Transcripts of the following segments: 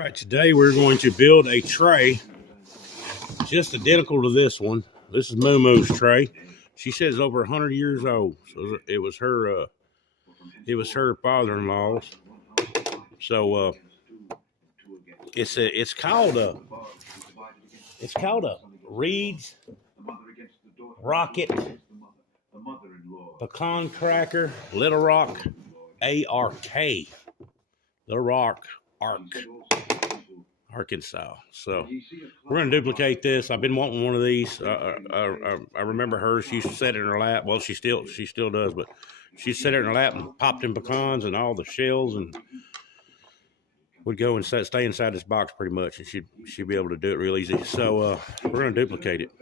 All right, today we're going to build a tray just identical to this one. This is Moo Moo's tray. She says over 100 years old. So it was her father-in-law's. So it's called a Reed's Rocket Pecan Cracker Little Rock ARK. Little Rock Ark. Arkansas. So we're going to duplicate this. I've been wanting one of these. I remember her. She used to sit in her lap. Well, she still does, but she sat in her lap and popped in pecans and all the shells, and would go and stay inside this box pretty much, and she'd be able to do it real easy. So we're going to duplicate it.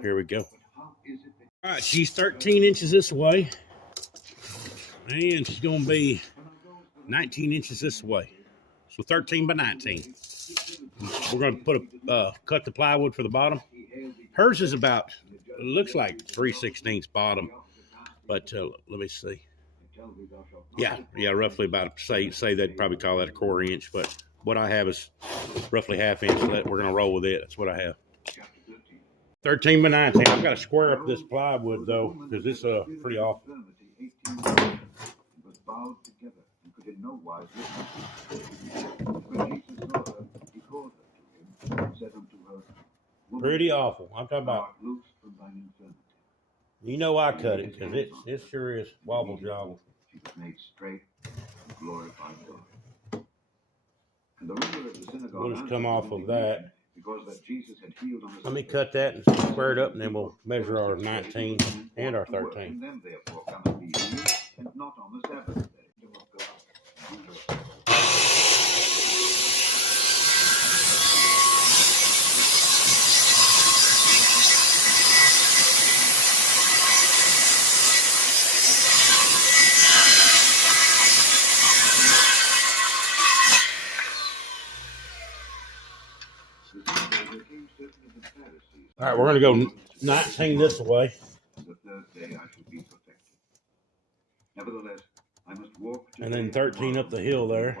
Here we go. All right, she's 13 inches this way, and she's going to be 19 inches this way. So 13 by 19. We're going to cut the plywood for the bottom. Hers is about, it looks like 3/16 bottom, but let me see. Yeah, roughly about, say they'd probably call that a 1/4 inch, but what I have is roughly 1/2 inch. We're going to roll with it. That's what I have. 13 by 19. I've got to square up this plywood though, because it's pretty awful. In no wise pretty awful. I'm talking about. You know I cut it because it sure is wobble jobble. She was made straight, glorified God. And the ruler of the synagogue. We'll just come off of that. Because that Jesus had healed on the Let me cut that and square it up, and then we'll measure our 19 and our 13. And them therefore come and be healed, and not on the Sabbath day. All right, we're going to go 19 this way. The third day I should be perfected. Nevertheless, I must walk and then 13 up the hill there. It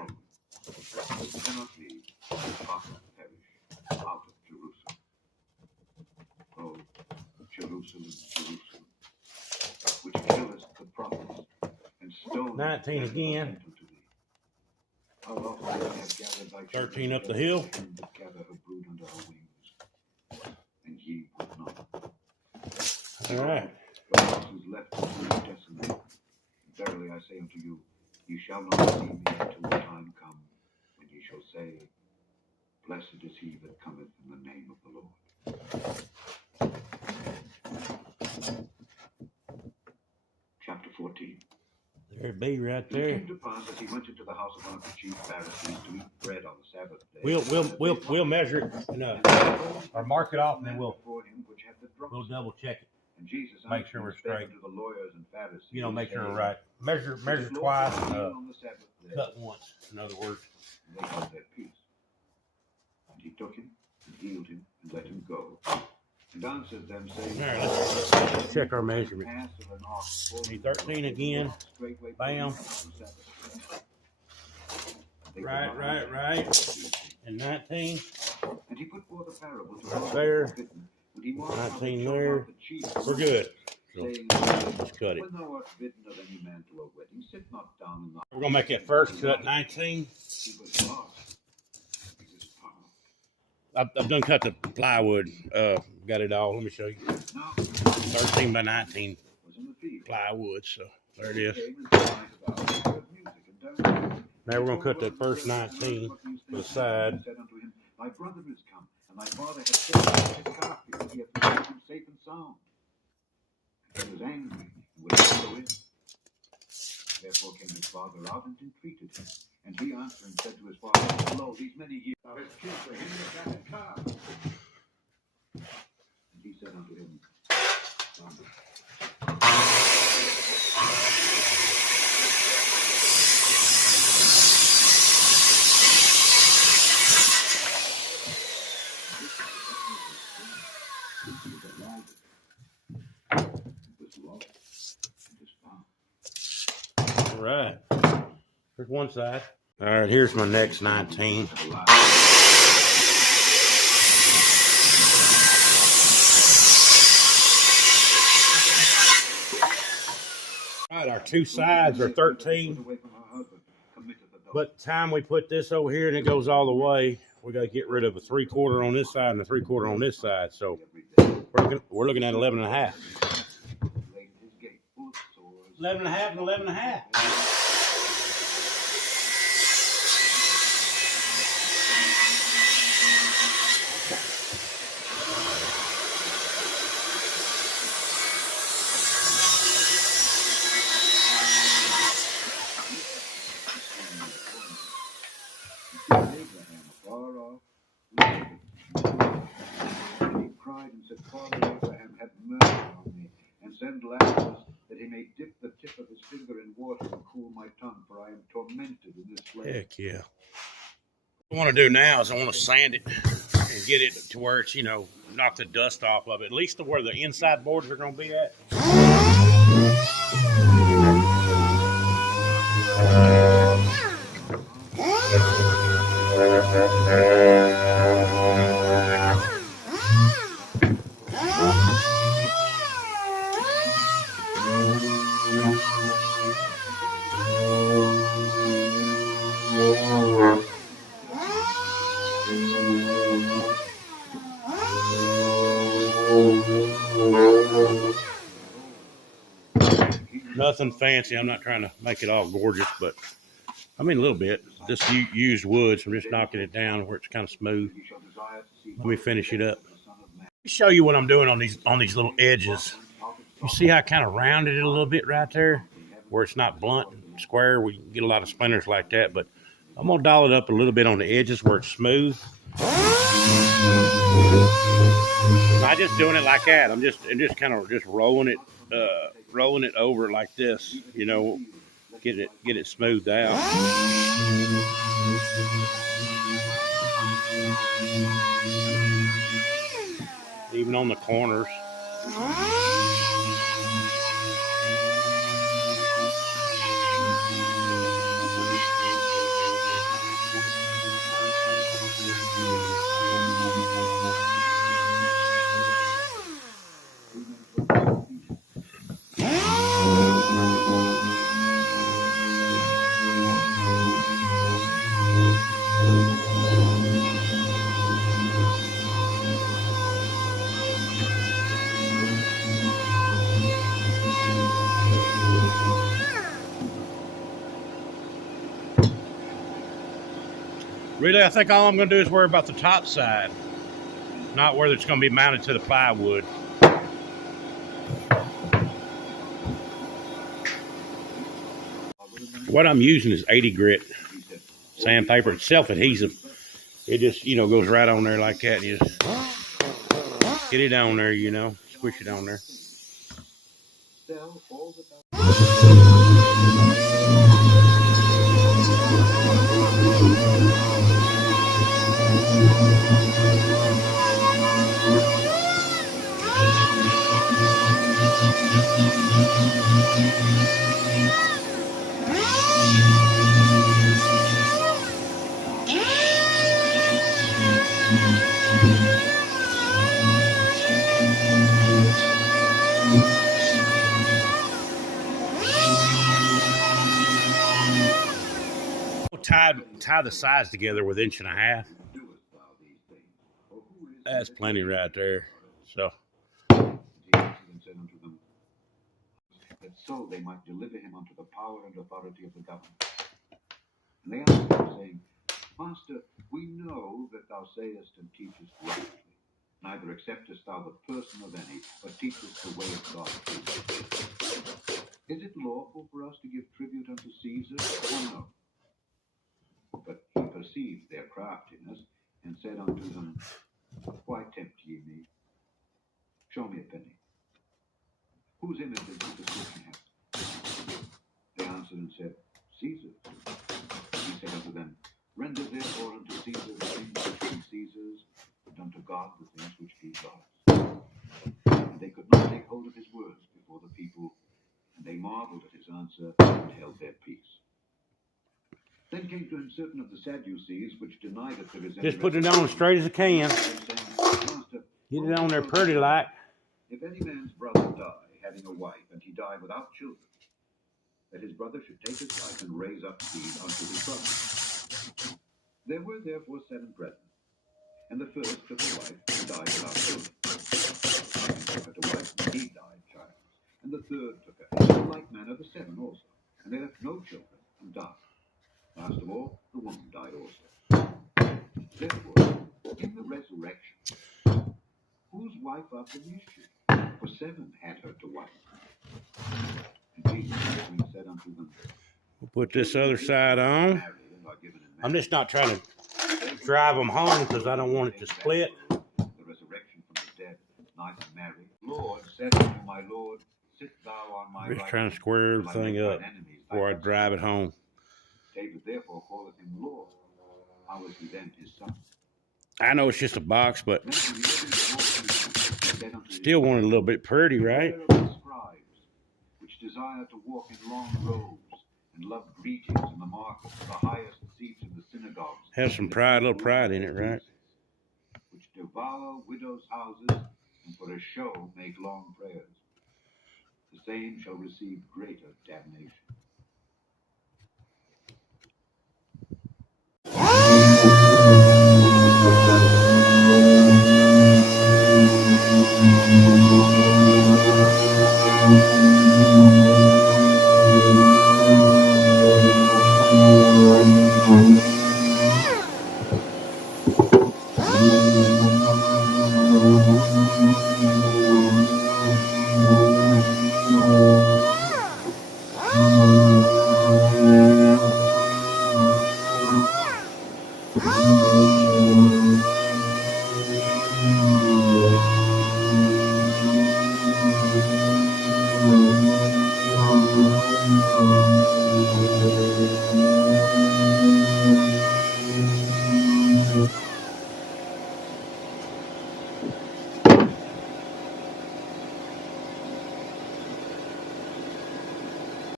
cannot be perish out of Jerusalem. Oh, Jerusalem, Jerusalem, which killest the prophets and stonest 19 again. 13 up the hill. And ye would not. All right. Verily I say unto you, ye shall not see me until the time come when ye shall say, Blessed is he that cometh in the name of the Lord. Chapter 14. There it be right there. It came to pass as he went into the house of one of the chief Pharisees to eat bread on the Sabbath day. We'll measure it or mark it off, and then we'll double check it. And Jesus make sure we're straight. To the lawyers and Pharisees, make sure we're right. Measure twice, cut once. In other words, and they held their peace. And he took him and healed him and let him go. And answered them, saying, all right, let's check our measurement. 13 again. Bam. Right. And 19. And he put forth a parable to right there. 19 there. We're good. So let's cut it. We're going to make that first cut 19. I've done cut the plywood. Got it all. Let me show you. 13 by 19 plywood. So there it is. Now we're going to cut that first 19 to the side. Thy brother is come, and thy father hath set his calf because he hath kept him safe and sound. And he was angry and would not go in. Therefore came his father out and entreated him. And he answering said to his father, Lo, these many years thou hast killed for him the fatted calf. And he said unto him, Son, all right. Here's one side. All right, here's my next 19. All right, our two sides are 13. But the time we put this over here and it goes all the way, we got to get rid of a 3/4 on this side and a 3/4 on this side. So we're looking at 11 and a half. 11 and a half and 11 and a half. He cried and said, Father Abraham, have mercy on me, and send Lazarus that he may dip the tip of his finger in water and cool my tongue, for I am tormented in this flame. Heck yeah. What I want to do now is I want to sand it and get it to where it's, knock the dust off of it, at least to where the inside boards are going to be at. Nothing fancy. I'm not trying to make it all gorgeous, but I mean a little bit. Just used wood, so I'm just knocking it down where it's kind of smooth. Let me finish it up. Let me show you what I'm doing on these little edges. You see how I kind of rounded it a little bit right there, where it's not blunt, square. We get a lot of splinters like that, but I'm gonna dial it up a little bit on the edges where it's smooth. Not just doing it like that. I'm just kind of rolling it over like this. Get it smoothed out. Even on the corners. Really, I think all I'm going to do is worry about the top side, not where it's going to be mounted to the plywood. What I'm using is 80 grit sandpaper. It's self-adhesive. It just, goes right on there like that. You just get it on there, squish it on there. Tie the sides together with 1.5 inches. That's plenty right there. So they might deliver him unto the power and authority of the government. And they answered him, saying, Master, we know that thou sayest and teachest rightly. Neither acceptest thou the person of any, but teachest the way of God. Is it lawful for us to give tribute unto Caesar, or no? But he perceived their craftiness, and said unto them, Why tempt ye me? Show me a penny. Whose image is this description have? They answered and said, Caesar. He said unto them, Render therefore unto Caesar the things which be Caesar's, and unto God the things which be God's. And they could not take hold of his words before the people, and they marveled at his answer, and held their peace. Then came to him certain of the Sadducees which deny that there is any Just putting it on as straight as I can. Master, Get it on there pretty like. if any man's brother die, having a wife, and he die without children, that his brother should take his wife and raise up seed unto his brother. There were therefore 7 brethren, and the first took a wife and died without children. The second took a wife, and he died childless. And the third took her. And in like manner the 7 also. And they left no children, and died. Last of all, the woman died also. Therefore, in the resurrection, whose wife of them is she? For 7 had her to wife. And Jesus answering said unto them, We'll put this other side on. I'm just not trying to drive them home because I don't want it to split. The resurrection from the dead, neither Mary, Lord, said unto my Lord, sit thou on my I'm just right trying to hand, square till I everything make up thine enemies thy before I footstool. drive it home. David therefore calleth him Lord. How is he then his son? I know it's just a box, but Then when he opened the fourth seal, he said unto his still want it a little bit pretty, right? Beware of the scribes, which desire to walk in long robes, and love greetings in the markets, the highest seats in the synagogues. Have some pride, a little pride in it, right? Which devour widows' houses, and for a show make long prayers. The same shall receive greater damnation.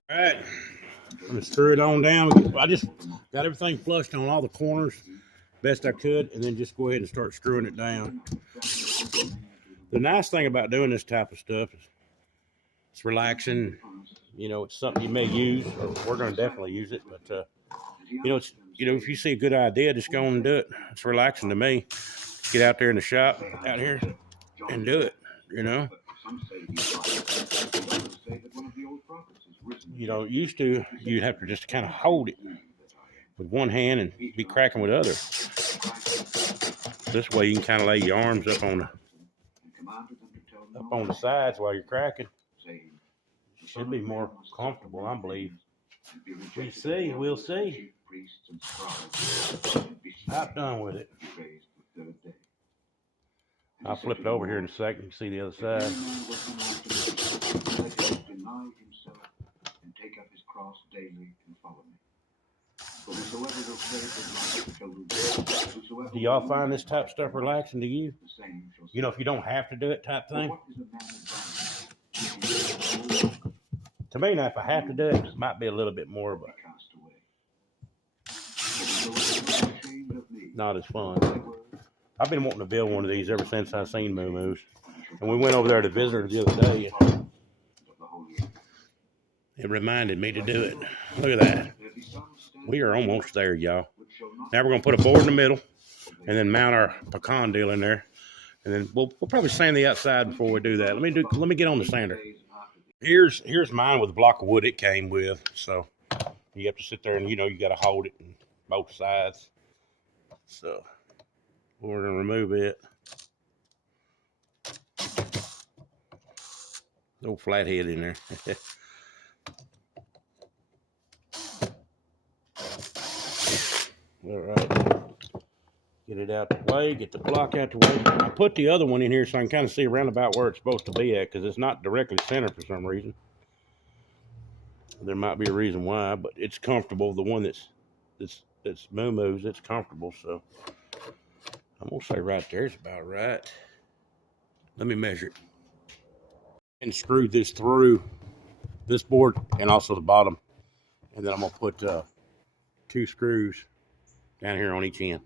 All right, I'm gonna screw it on down. I just got everything flushed on all the corners best I could, and then just go ahead and start screwing it down. The nice thing about doing this type of stuff is it's relaxing. You know, it's something you may use, or we're gonna definitely use it. But if you see a good idea, just go on and do it. It's relaxing to me. Get out there in the shop out here and do it. Used to you'd have to just kind of hold it with one hand and be cracking with the other. This way you can kind of lay your arms up on the sides while you're cracking. It should be more comfortable, I believe. We'll see. I'm done with it. I'll flip it over here in a second and see the other side. Take up his cross daily and follow me. Do y'all find this type of stuff relaxing to you? You know, if you don't have to do it type thing? To me, now, if I have to do it, it might be a little bit more, but not as fun. I've been wanting to build one of these ever since I seen Moo Moo's. And we went over there to visit her the other day. It reminded me to do it. Look at that. We are almost there, y'all. Now we're going to put a board in the middle and then mount our pecan deal in there. And then we'll probably sand the outside before we do that. Let me get on the sander. Here's mine with a block of wood it came with. So you have to sit there and, you got to hold it on both sides. So we're going to remove it. Little flathead in there. All right, get it out the way, get the block out the way. I put the other one in here so I can kind of see around about where it's supposed to be at, because it's not directly centered for some reason. There might be a reason why, but it's comfortable. The one that's Moo Moo's, it's comfortable. So I'm gonna say right there is about right. Let me measure it and screw this through this board and also the bottom, and then I'm gonna put 2 screws down here on each end.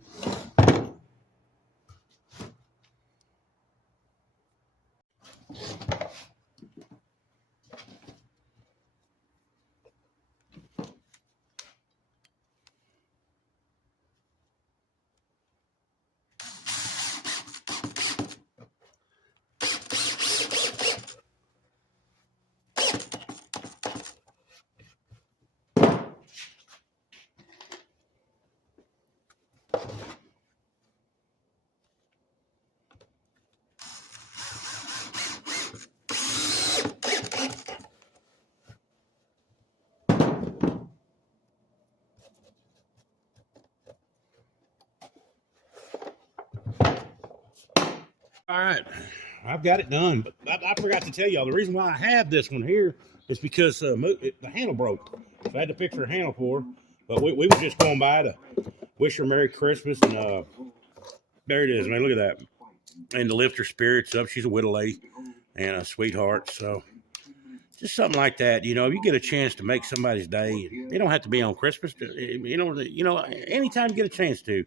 All right, I've got it done, but I forgot to tell y'all the reason why I have this one here is because the handle broke. So I had to fix her handle for her. But we were just going by to wish her Merry Christmas, and there it is, man. Look at that, and to lift her spirits up. She's a widow lady and a sweetheart, so just something like that. You know, if you get a chance to make somebody's day, it don't have to be on Christmas. You know, anytime you get a chance to,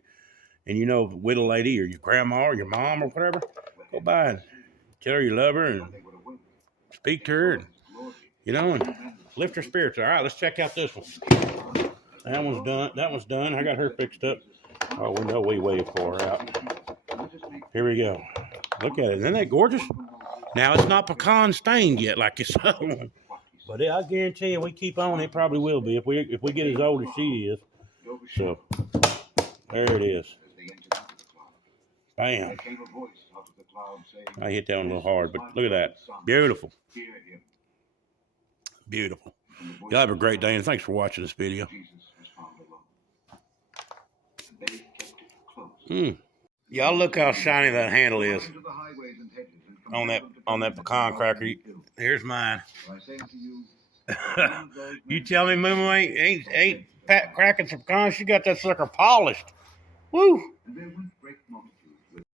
and you know, widow lady or your grandma or your mom or whatever, go by and tell her you love her and speak to her, and you know, and lift her spirits. All right, let's check out this one. That one's done. That one's done. I got her fixed up. Oh, we know we way far out. Here we go. Look at it. Isn't that gorgeous? Now it's not pecan stained yet like this other one, but I guarantee you, we keep on, it probably will be if we get as old as she is. So there it is. Bam. I hit that one a little hard, but look at that. Beautiful. Beautiful. Y'all have a great day, and thanks for watching this video. Y'all look how shiny that handle is on that pecan cracker. Here's mine. You tell me Moo ain't cracking some pecans. She got that sucker polished. Woo!